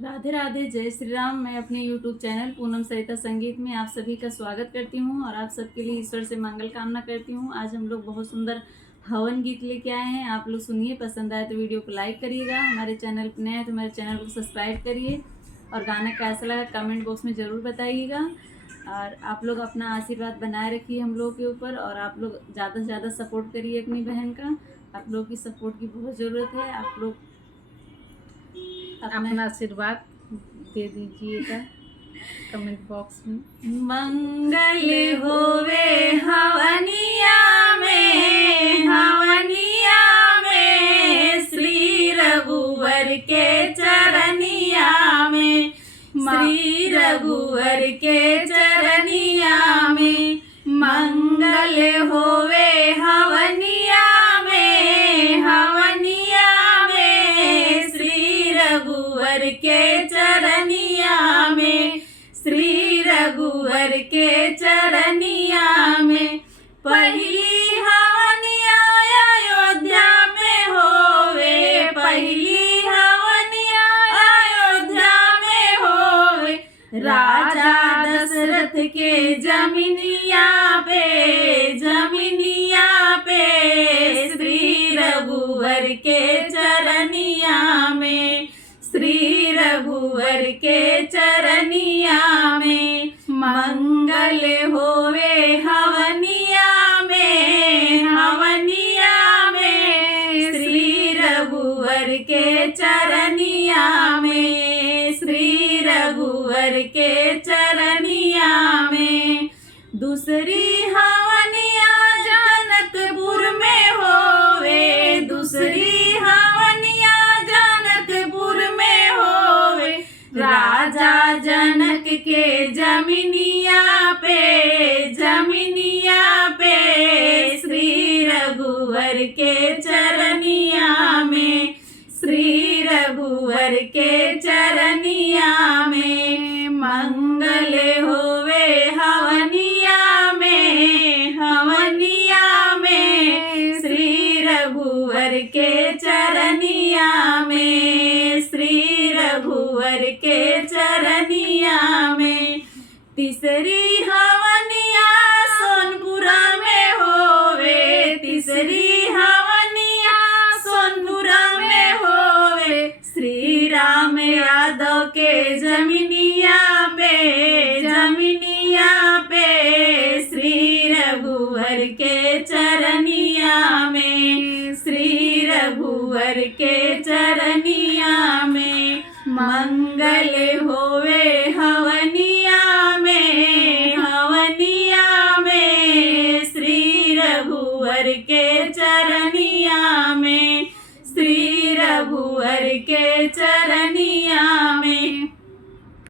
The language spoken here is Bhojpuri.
राधे राधे, जय श्री राम। मैं अपने YouTube चैनल पूनम सरिता संगीत में आप सभी का स्वागत करती हूँ और आप सबके लिए ईश्वर से मंगल कामना करती हूँ। आज हम लोग बहुत सुंदर हवन गीत लेके आए हैं। आप लोग सुनिए, पसंद आए तो वीडियो को लाइक करिएगा। हमारे चैनल पर नए हैं तो हमारे चैनल को सब्सक्राइब करिए और गाना कैसा लगा कमेंट बॉक्स में ज़रूर बताइएगा। और आप लोग अपना आशीर्वाद बनाए रखिए हम लोग के ऊपर और आप लोग ज़्यादा से ज़्यादा सपोर्ट करिए अपनी बहन का। आप लोग की सपोर्ट की बहुत ज़रूरत है। आप लोग अपना आशीर्वाद दे दीजिएगा कमेंट बॉक्स में। मंगल होवे हवनिया में श्री रघुवर के चरनिया में, श्री रघुवर के चरनिया में। मंगल होवे हवनिया में श्री रघुवर के चरनिया में, श्री रघुवर के चरनिया में। पहली हवनिया अयोध्या में होवे, पहली हवनिया अयोध्या में होवे। राजा दशरथ के जमीनिया पे श्री रघुवर के चरनिया में, श्री रघुवर के चरनिया में। मंगल होवे हवनिया में श्री रघुवर के चरनिया में, श्री रघुवर के चरनिया में। दूसरी हवनिया जनकपुर में होवे, दूसरी हवनिया जनकपुर में होवे। राजा जनक के जमीनिया पे श्री रघुवर के चरनिया में, श्री रघुवर के चरनिया में। मंगल होवे हवनिया में श्री रघुवर के चरनिया में, श्री रघुवर के चरनिया में। तीसरी हवनिया सोनपुरा में होवे, तीसरी हवनिया सोनपुरा में होवे। श्री राम यादव के जमीनिया पे श्री रघुवर के चरनिया में, श्री रघुवर के चरनिया में। मंगल होवे हवनिया में श्री रघुवर के चरनिया में, श्री रघुवर के चरनिया में।